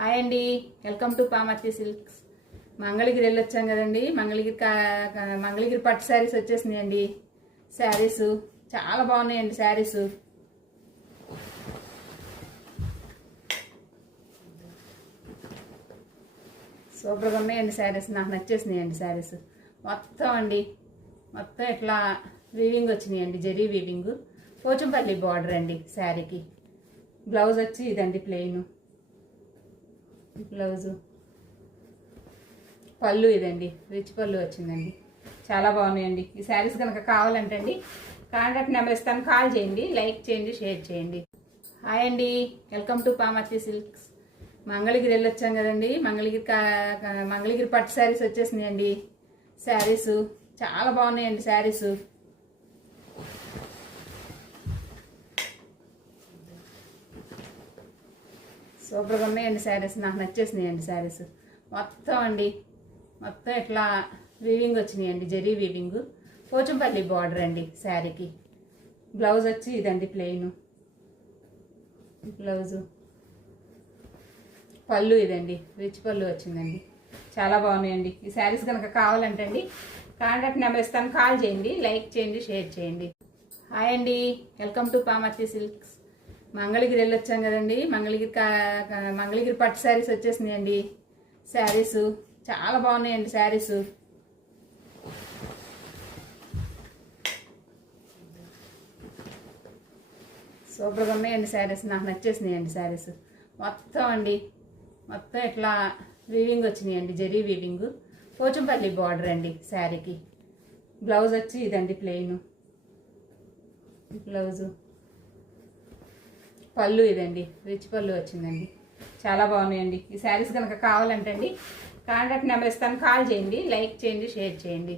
Hi అండి, welcome to Pamarthi Silks. Mangalagiri వెళ్ళొచ్చాం కదండి. మంగళగిరి పట్టు శారీస్ వచ్చేసినాయండి. శారీస్ చాలా బాగున్నాయండి. శారీస్ సూపర్గా ఉన్నాయండి. శారీస్ నాకు నచ్చేసినాయండి. శారీస్ మొత్తం ఇట్లా వీవింగ్ వచ్చినాయండి. జరీ వీవింగ్, పోచంపల్లి బార్డర్ అండి. శారీకి బ్లౌజ్ వచ్చి ఇదండి, ప్లెయిన్ బ్లౌజు. పళ్ళు ఇదండి, రిచ్ పళ్ళు వచ్చిందండి. చాలా బాగున్నాయండి. ఈ శారీస్ కనుక కావాలంటే అండి కాంటాక్ట్ నెంబర్ ఇస్తాను, కాల్ చేయండి, లైక్ చేయండి, షేర్ చేయండి. హాయ్ అండి, welcome to Pamarthi Silks. Mangalagiri వెళ్ళొచ్చాం కదండి. మంగళగిరి పట్టు శారీస్ వచ్చేసినాయండి. శారీస్ చాలా బాగున్నాయండి. శారీస్ సూపర్గా ఉన్నాయండి. శారీస్ నాకు నచ్చేసినాయండి. శారీస్ మొత్తం ఇట్లా వీవింగ్ వచ్చినాయండి. జరీ వీవింగ్, పోచంపల్లి బార్డర్ అండి. శారీకి బ్లౌజ్ వచ్చి ఇదండి, ప్లెయిన్ బ్లౌజు. పళ్ళు ఇదండి, రిచ్ పళ్ళు వచ్చిందండి. చాలా బాగున్నాయండి. ఈ శారీస్ కనుక కావాలంటే అండి కాంటాక్ట్ నెంబర్ ఇస్తాను, కాల్ చేయండి, లైక్ చేయండి, షేర్ చేయండి. హాయ్ అండి, welcome to Pamarthi Silks. Mangalagiri వెళ్ళొచ్చాం కదండి. మంగళగిరి పట్టు శారీస్ వచ్చేసినాయండి. శారీస్ చాలా బాగున్నాయండి. శారీస్ సూపర్గా ఉన్నాయండి. శారీస్ నాకు నచ్చేసినాయండి. శారీస్ మొత్తం ఇట్లా వీవింగ్ వచ్చినాయండి. జరీ వీవింగ్, పోచంపల్లి బార్డర్ అండి. శారీకి బ్లౌజ్ వచ్చి ఇదండి, ప్లెయిన్ బ్లౌజు. పళ్ళు ఇదండి, రిచ్ పళ్ళు వచ్చిందండి. చాలా బాగున్నాయండి. ఈ శారీస్ కనుక కావాలంటే అండి కాంటాక్ట్ నెంబర్ ఇస్తాను, కాల్ చేయండి, లైక్ చేయండి, షేర్ చేయండి.